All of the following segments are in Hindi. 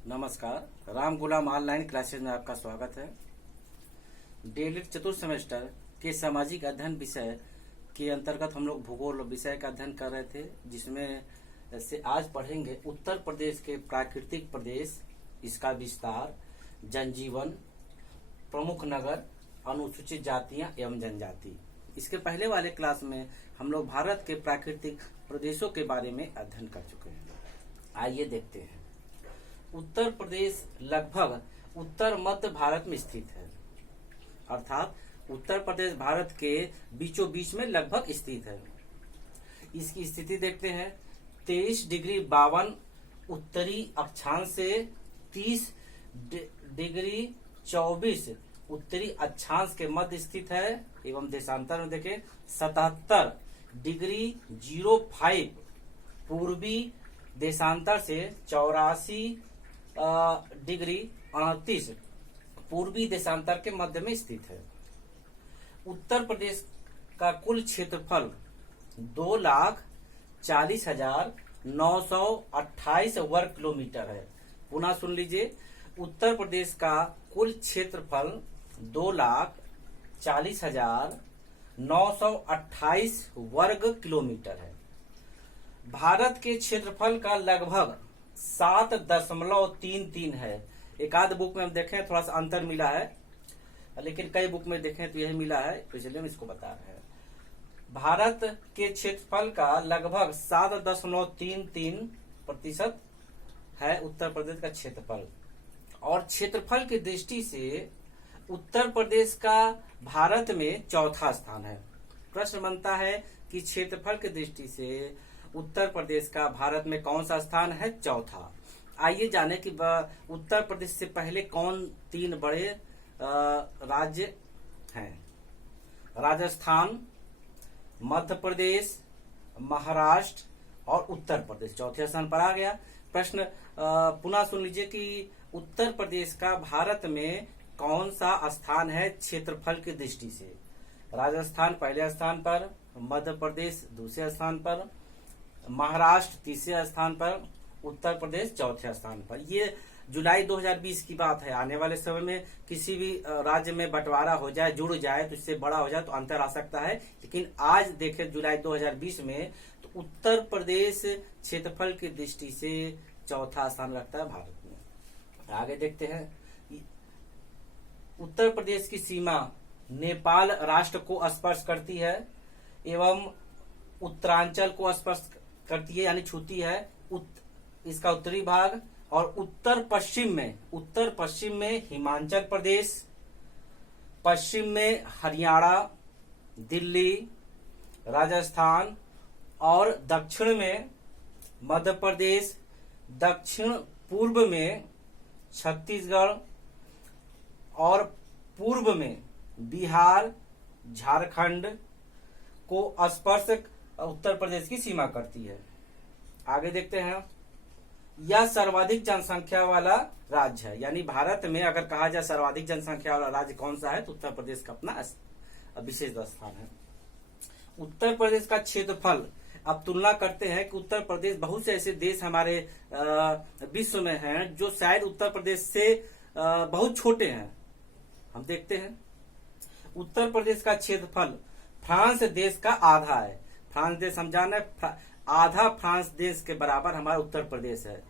नमस्कार। राम गुलाम ऑनलाइन क्लासेज में आपका स्वागत है। डेली चतुर्थ सेमेस्टर के सामाजिक अध्ययन विषय के अंतर्गत हम लोग भूगोल विषय का अध्ययन कर रहे थे, जिसमें से आज पढ़ेंगे उत्तर प्रदेश के प्राकृतिक प्रदेश, इसका विस्तार, जनजीवन, प्रमुख नगर, अनुसूचित जातियां एवं जनजाति। इसके पहले वाले क्लास में हम लोग भारत के प्राकृतिक प्रदेशों के बारे में अध्ययन कर चुके हैं। आइए देखते हैं। उत्तर प्रदेश लगभग उत्तर मध्य भारत में स्थित है, अर्थात उत्तर प्रदेश भारत के बीचों बीच में लगभग स्थित है। इसकी स्थिति देखते हैं। 23 डिग्री 52 उत्तरी अक्षांश से 30 डिग्री 24 उत्तरी अक्षांश के मध्य स्थित है एवं देशांतर में देखें 77 डिग्री 05 पूर्वी देशांतर से 84 डिग्री 38 पूर्वी देशांतर के मध्य में स्थित है। उत्तर प्रदेश का कुल क्षेत्रफल 2,40,928 वर्ग किलोमीटर है। पुनः सुन लीजिए, उत्तर प्रदेश का कुल क्षेत्रफल 2,40,928 वर्ग किलोमीटर है। भारत के क्षेत्रफल का लगभग 7.33 है। एक आध बुक में हम देखें थोड़ा सा अंतर मिला है, लेकिन कई बुक में देखें तो यही मिला है, तो इसलिए हम इसको बता रहे हैं। भारत के क्षेत्रफल का लगभग 7.33% है उत्तर प्रदेश का क्षेत्रफल। और क्षेत्रफल की दृष्टि से उत्तर प्रदेश का भारत में चौथा स्थान है। प्रश्न बनता है कि क्षेत्रफल की दृष्टि से उत्तर प्रदेश का भारत में कौन सा स्थान है? चौथा। आइए जाने कि उत्तर प्रदेश से पहले कौन 3 बड़े राज्य हैं। राजस्थान, मध्य प्रदेश, महाराष्ट्र और उत्तर प्रदेश चौथे स्थान पर आ गया। प्रश्न पुनः सुन लीजिए कि उत्तर प्रदेश का भारत में कौन सा स्थान है क्षेत्रफल की दृष्टि से? राजस्थान पहले स्थान पर, मध्य प्रदेश दूसरे स्थान पर, महाराष्ट्र तीसरे स्थान पर, उत्तर प्रदेश चौथे स्थान पर। ये जुलाई 2020 की बात है। आने वाले समय में किसी भी राज्य में बंटवारा हो जाए, जुड़ जाए, तो इससे बड़ा हो जाए तो अंतर आ सकता है, लेकिन आज देखें जुलाई 2020 में तो उत्तर प्रदेश क्षेत्रफल की दृष्टि से चौथा स्थान रखता है भारत में। आगे देखते हैं। उत्तर प्रदेश की सीमा नेपाल राष्ट्र को स्पर्श करती है एवं उत्तरांचल को स्पर्श करती है, यानी छूती है इसका उत्तरी भाग। और उत्तर पश्चिम में हिमाचल प्रदेश, पश्चिम में हरियाणा, दिल्ली, राजस्थान और दक्षिण में मध्य प्रदेश, दक्षिण पूर्व में छत्तीसगढ़ और पूर्व में बिहार, झारखंड को स्पर्श उत्तर प्रदेश की सीमा करती है। आगे देखते हैं। यह सर्वाधिक जनसंख्या वाला राज्य है, यानी भारत में अगर कहा जाए सर्वाधिक जनसंख्या वाला राज्य कौन सा है तो उत्तर प्रदेश का अपना विशेष स्थान है। उत्तर प्रदेश का क्षेत्रफल, अब तुलना करते हैं कि उत्तर प्रदेश, बहुत से ऐसे देश हमारे विश्व में हैं जो शायद उत्तर प्रदेश से बहुत छोटे हैं। हम देखते हैं। उत्तर प्रदेश का क्षेत्रफल फ्रांस देश का आधा है। फ्रांस देश समझाना, आधा फ्रांस देश के बराबर हमारा उत्तर प्रदेश है।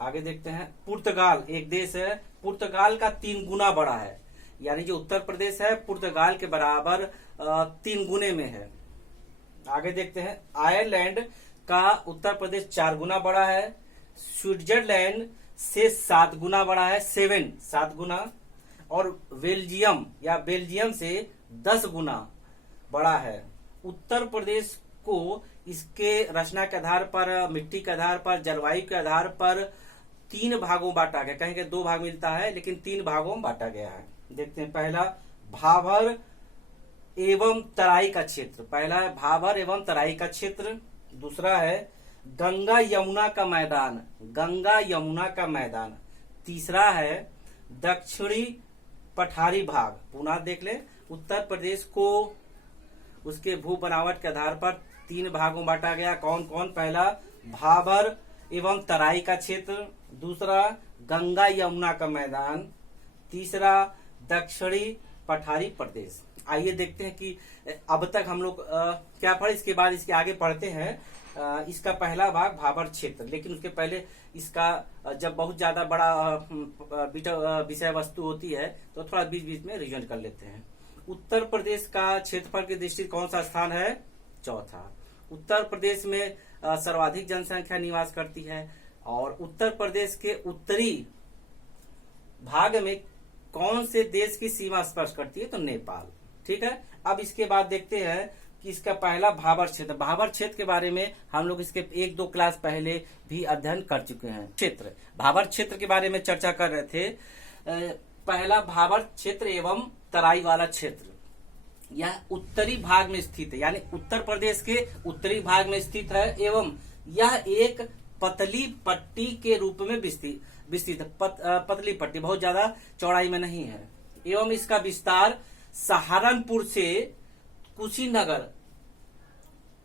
आगे देखते हैं। पुर्तगाल एक देश है, पुर्तगाल का 3 गुना बड़ा है, यानी जो उत्तर प्रदेश है पुर्तगाल के बराबर 3 गुने में है। आगे देखते हैं। आयरलैंड का उत्तर प्रदेश 4 गुना बड़ा है। स्विट्जरलैंड से 7 गुना बड़ा है, 7 गुना। और बेल्जियम से 10 गुना बड़ा है। उत्तर प्रदेश को इसके रचना के आधार पर, मिट्टी के आधार पर, जलवायु के आधार पर 3 भागों बांटा गया। कहीं के 2 भाग मिलता है, लेकिन 3 भागों में बांटा गया है। देखते हैं। पहला भाबर एवं तराई का क्षेत्र, पहला है भाबर एवं तराई का क्षेत्र। दूसरा है गंगा यमुना का मैदान। तीसरा है दक्षिणी पठारी भाग। पुनः देख ले, उत्तर प्रदेश को उसके भू बनावट के आधार पर 3 भागों में बांटा गया। कौन कौन? पहला भाबर एवं तराई का क्षेत्र, दूसरा गंगा यमुना का मैदान, तीसरा दक्षिणी पठारी प्रदेश। आइए देखते हैं कि अब तक हम लोग क्या पढ़े, इसके बाद इसके आगे पढ़ते हैं। इसका पहला भाग भाबर क्षेत्र, लेकिन उसके पहले इसका जब बहुत ज्यादा बड़ा विषय वस्तु होती है तो थोड़ा बीच बीच में रिवीजन कर लेते हैं। उत्तर प्रदेश का क्षेत्रफल की दृष्टि कौन सा स्थान है? चौथा। उत्तर प्रदेश में सर्वाधिक जनसंख्या निवास करती है और उत्तर प्रदेश के उत्तरी भाग में कौन से देश की सीमा स्पर्श करती है? तो नेपाल। ठीक है, अब इसके बाद देखते हैं कि इसका पहला भाबर क्षेत्र। भाबर क्षेत्र के बारे में हम लोग इसके 1-2 क्लास पहले भी अध्ययन कर चुके हैं। क्षेत्र, भाबर क्षेत्र के बारे में चर्चा कर रहे थे। पहला भाबर क्षेत्र एवं तराई वाला क्षेत्र, यह उत्तरी भाग में स्थित है, यानी उत्तर प्रदेश के उत्तरी भाग में स्थित है एवं यह एक पतली पट्टी के रूप में विस्तृत है। पतली पट्टी, बहुत ज्यादा चौड़ाई में नहीं है। एवं इसका विस्तार सहारनपुर से कुशीनगर,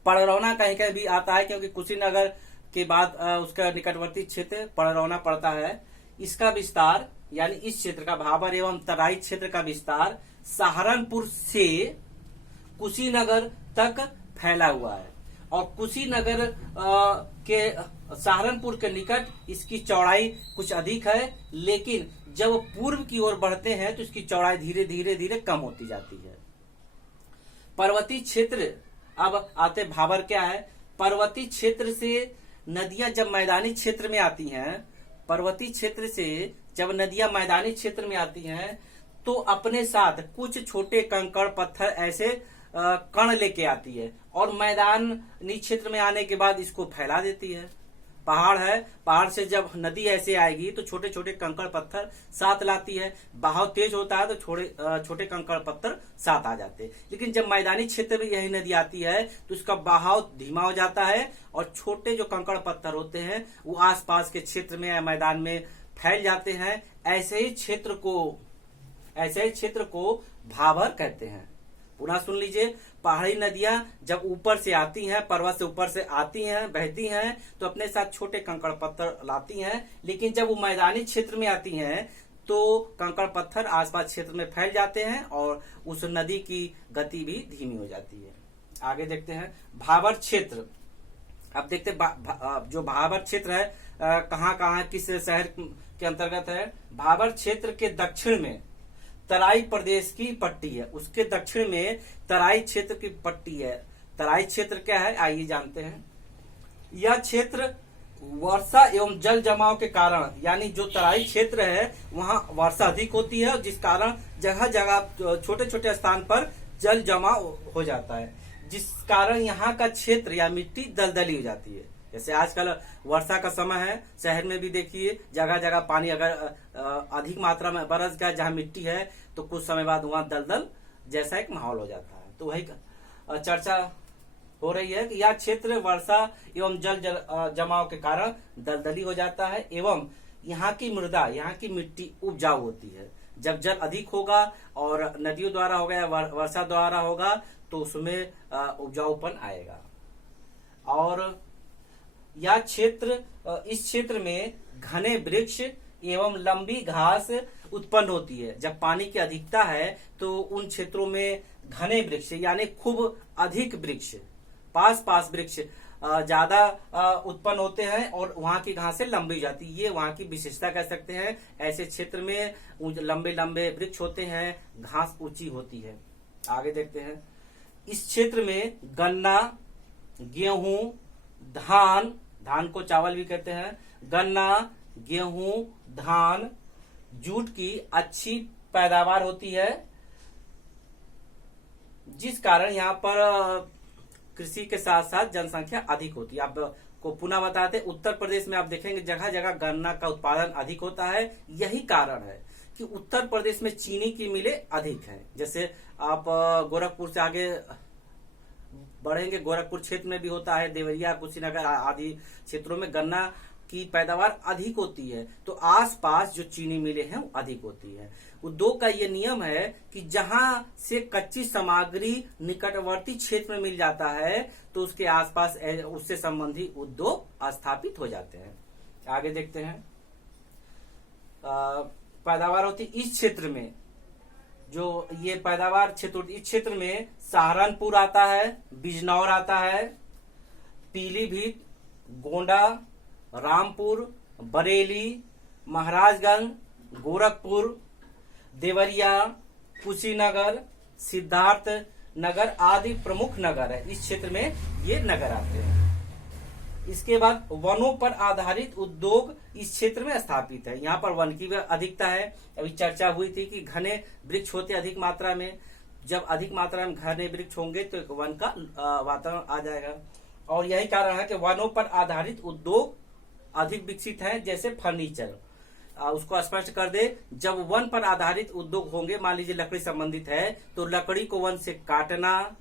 पड़रौना कहीं कहीं भी आता है क्योंकि कुशीनगर के बाद उसका निकटवर्ती क्षेत्र पड़रौना पड़ता है। इसका विस्तार यानी इस क्षेत्र का, भाबर एवं तराई क्षेत्र का विस्तार सहारनपुर से कुशीनगर तक फैला हुआ है और कुशीनगर के सहारनपुर के निकट इसकी चौड़ाई कुछ अधिक है, लेकिन जब पूर्व की ओर बढ़ते हैं तो इसकी चौड़ाई धीरे धीरे कम होती जाती है। पर्वतीय क्षेत्र, अब आते भाबर क्या है? पर्वतीय क्षेत्र से नदियां जब मैदानी क्षेत्र में आती हैं, पर्वतीय क्षेत्र से जब नदियां मैदानी क्षेत्र में आती हैं तो अपने साथ कुछ छोटे कंकड़ पत्थर ऐसे कण लेके आती है और मैदानी क्षेत्र में आने के बाद इसको फैला देती है। पहाड़ है, पहाड़ से जब नदी ऐसे आएगी तो छोटे छोटे कंकड़ पत्थर साथ लाती है। बहाव तेज होता है तो छोटे कंकड़ पत्थर साथ आ जाते हैं, लेकिन जब मैदानी क्षेत्र में यही नदी आती है तो इसका बहाव धीमा हो जाता है और छोटे जो कंकड़ पत्थर होते हैं वो आसपास के क्षेत्र में या मैदान में फैल जाते हैं। ऐसे ही क्षेत्र को भाबर कहते हैं। पुनः सुन लीजिए, पहाड़ी नदियां जब ऊपर से आती हैं, पर्वत से ऊपर से आती हैं, बहती हैं तो अपने साथ छोटे कंकड़ पत्थर लाती हैं, लेकिन जब वो मैदानी क्षेत्र में आती हैं तो कंकड़ पत्थर आसपास क्षेत्र में फैल जाते हैं और उस नदी की गति भी धीमी हो जाती है। आगे देखते हैं भाबर क्षेत्र। अब देखते हैं जो भाबर क्षेत्र है कहाँ किस शहर के अंतर्गत है। भाबर क्षेत्र के दक्षिण में तराई प्रदेश की पट्टी है, उसके दक्षिण में तराई क्षेत्र की पट्टी है। तराई क्षेत्र क्या है आइए जानते हैं। यह क्षेत्र वर्षा एवं जल जमाव के कारण, यानी जो तराई क्षेत्र है वहां वर्षा अधिक होती है जिस कारण जगह जगह छोटे छोटे स्थान पर जल जमाव हो जाता है, जिस कारण यहाँ का क्षेत्र या मिट्टी दलदली हो जाती है। जैसे आजकल वर्षा का समय है, शहर में भी देखिए जगह जगह पानी अगर अधिक मात्रा में बरस गया जहाँ मिट्टी है तो कुछ समय बाद वहां दलदल जैसा एक माहौल हो जाता है। तो वही चर्चा हो रही है कि यह क्षेत्र वर्षा एवं जल जमाव के कारण दलदली हो जाता है एवं यहाँ की मृदा, यहाँ की मिट्टी उपजाऊ होती है। जब जल अधिक होगा और नदियों द्वारा होगा या वर्षा द्वारा होगा तो उसमें उपजाऊपन आएगा। और यह क्षेत्र, इस क्षेत्र में घने वृक्ष एवं लंबी घास उत्पन्न होती है। जब पानी की अधिकता है तो उन क्षेत्रों में घने वृक्ष यानी खूब अधिक वृक्ष, पास वृक्ष ज्यादा उत्पन्न होते हैं और वहां की घासें लंबी जाती है। ये वहां की विशेषता कह सकते हैं। ऐसे क्षेत्र में लंबे लंबे वृक्ष होते हैं, घास ऊंची होती है। आगे देखते हैं। इस क्षेत्र में गन्ना, गेहूं, धान को चावल भी कहते हैं, गन्ना, गेहूं, धान, जूट की अच्छी पैदावार होती है, जिस कारण यहाँ पर कृषि के साथ साथ जनसंख्या अधिक होती है। आपको पुनः बताते, उत्तर प्रदेश में आप देखेंगे जगह जगह गन्ना का उत्पादन अधिक होता है। यही कारण है कि उत्तर प्रदेश में चीनी की मिलें अधिक हैं। जैसे आप गोरखपुर से आगे बढ़ेंगे, गोरखपुर क्षेत्र में भी होता है, देवरिया, कुशीनगर आदि क्षेत्रों में गन्ना की पैदावार अधिक होती है, तो आसपास जो चीनी मिलें हैं वो अधिक होती है। उद्योग का ये नियम है कि जहां से कच्ची सामग्री निकटवर्ती क्षेत्र में मिल जाता है तो उसके आसपास उससे संबंधी उद्योग स्थापित हो जाते हैं। आगे देखते हैं। पैदावार होती इस क्षेत्र में, जो ये पैदावार क्षेत्र, इस क्षेत्र में सहारनपुर आता है, बिजनौर आता है, पीलीभीत, गोंडा, रामपुर, बरेली, महाराजगंज, गोरखपुर, देवरिया, कुशीनगर, सिद्धार्थ नगर आदि प्रमुख नगर है। इस क्षेत्र में ये नगर आते हैं। इसके बाद वनों पर आधारित उद्योग इस क्षेत्र में स्थापित है। यहाँ पर वन की भी अधिकता है। अभी चर्चा हुई थी कि घने वृक्ष होते अधिक मात्रा में, जब अधिक मात्रा में घने वृक्ष होंगे तो वन का वातावरण आ जाएगा। और यही कारण है कि वनों पर आधारित उद्योग अधिक विकसित है, जैसे फर्नीचर। उसको स्पष्ट कर दे, जब वन पर आधारित उद्योग होंगे, मान लीजिए लकड़ी संबंधित है, तो लकड़ी को वन से काटना,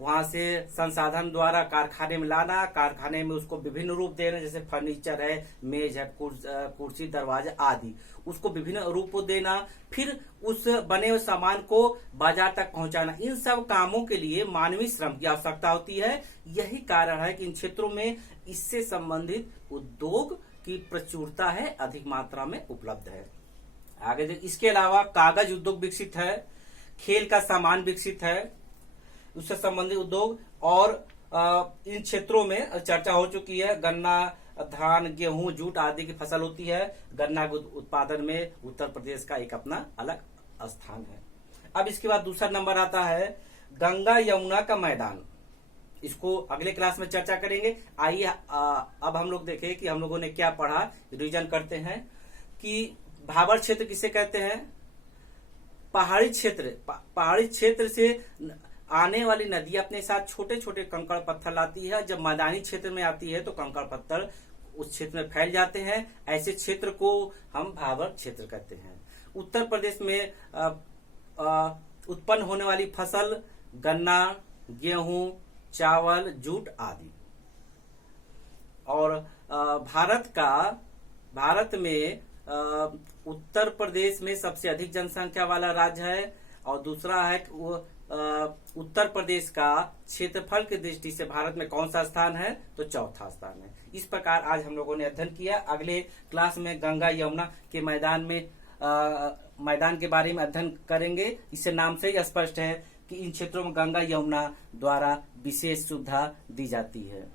वहां से संसाधन द्वारा कारखाने में लाना, कारखाने में उसको विभिन्न रूप देना, जैसे फर्नीचर है, मेज है, कुर्सी, दरवाजा आदि, उसको विभिन्न रूप देना, फिर उस बने हुए सामान को बाजार तक पहुंचाना। इन सब कामों के लिए मानवीय श्रम की आवश्यकता होती है। यही कारण है कि इन क्षेत्रों में इससे संबंधित उद्योग की प्रचुरता है, अधिक मात्रा में उपलब्ध है। आगे इसके अलावा कागज उद्योग विकसित है, खेल का सामान विकसित है, उससे संबंधित उद्योग। और इन क्षेत्रों में चर्चा हो चुकी है, गन्ना, धान, गेहूं, जूट आदि की फसल होती है। गन्ना के उत्पादन में उत्तर प्रदेश का एक अपना अलग स्थान है। अब इसके बाद दूसरा नंबर आता है गंगा यमुना का मैदान। इसको अगले क्लास में चर्चा करेंगे। आइए अब हम लोग देखें कि हम लोगों ने क्या पढ़ा, रिवीजन करते हैं कि भाबर क्षेत्र किसे कहते हैं? पहाड़ी क्षेत्र। पहाड़ी क्षेत्र से आने वाली नदी अपने साथ छोटे छोटे कंकड़ पत्थर लाती है। जब मैदानी क्षेत्र में आती है तो कंकड़ पत्थर उस क्षेत्र में फैल जाते हैं। ऐसे क्षेत्र को हम भाबर क्षेत्र कहते हैं। उत्तर प्रदेश में उत्पन्न होने वाली फसल गन्ना, गेहूं, चावल, जूट आदि। और भारत में उत्तर प्रदेश में सबसे अधिक जनसंख्या वाला राज्य है। और दूसरा है कि वो उत्तर प्रदेश का क्षेत्रफल की दृष्टि से भारत में कौन सा स्थान है? तो चौथा स्थान है। इस प्रकार आज हम लोगों ने अध्ययन किया। अगले क्लास में गंगा यमुना के मैदान के बारे में अध्ययन करेंगे। इससे नाम से ही स्पष्ट है कि इन क्षेत्रों में गंगा यमुना द्वारा विशेष सुविधा दी जाती है।